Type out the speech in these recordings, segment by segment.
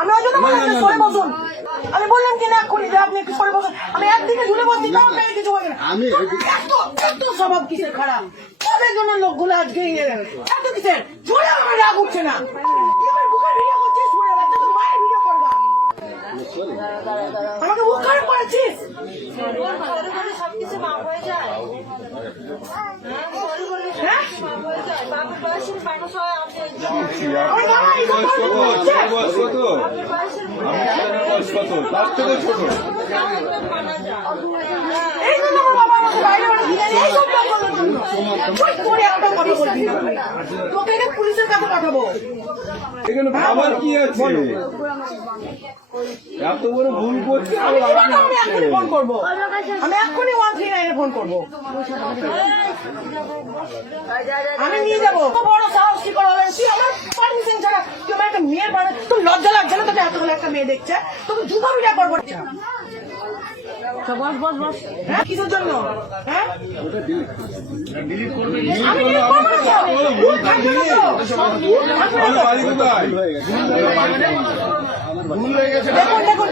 আমি ওই জন্য বললাম যে সরে বসুন। আমি বললাম কি না এক্ষুনি যে আপনি একটু সরে বসুন। আমি একদিকে ঝুলে বসছি তাও আপনাকে কিছু বলবেন না। আমি এত এত স্বভাব কিসের খারাপ? তাদের জন্য লোকগুলো আজকে ইয়ে এত কিসের? ঝুলে আমার রাগ উঠছে না। আমাকে খারাপ করেছিস সবকিছু মাপ হয়ে বয়স কত? বয়স কত তার থেকে ছোট। তোকে পুলিশের কাছে পাঠাবো। এখানে ভাবার কি আছে? এত বড় ভুল করছে আমি আবার জীবনে আমি আপনি এক্ষুনি ফোন করব আমি এক্ষুনি ওয়ান থ্রি নাইনে ফোন করব। আমি নিয়ে যাব। বড় সাহস কি করে হলেন তুই আমার পারমিশন ছাড়া একটা মেয়ের বাড়ি তোর লজ্জা লাগছে না তোকে এতগুলো একটা মেয়ে দেখছে? তোকে জুতা বিটা করব। বস বস বস। কিসের জন্য? হ্যাঁ? দেখুন দেখুন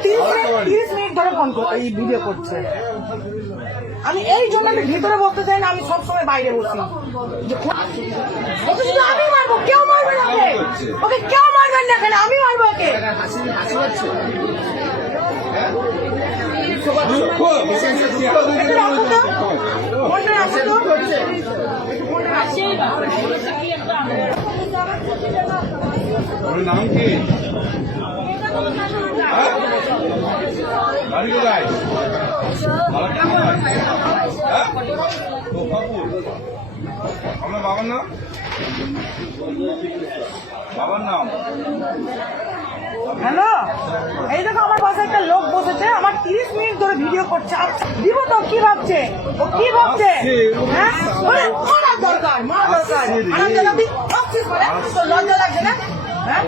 তিরিশ মিনিট ধরে ফোন এই ভিডিও করছে। আমি এই জন্য আমি ভিতরে বসতে চাই না আমি সবসময় বাইরে বসি। কোন- শুধু আমি মারবো কেউ মারবে না ওকে কেউ মারবেন না এখানে আমি মারবো ওকে। দুঃখ ওর নাম কি? বাড়ি কোথায়? আপনার বাবার নাম বাবার নাম হ্যালো এই দেখো বসেছে আমার তিরিশ মিনিট ধরে ভিডিও করছে। দিব তো কি ভাবছে? ও কি ভাবছে? হ্যাঁ? দরকার মারা দরকার। লজ্জা লাগছে না? হ্যাঁ?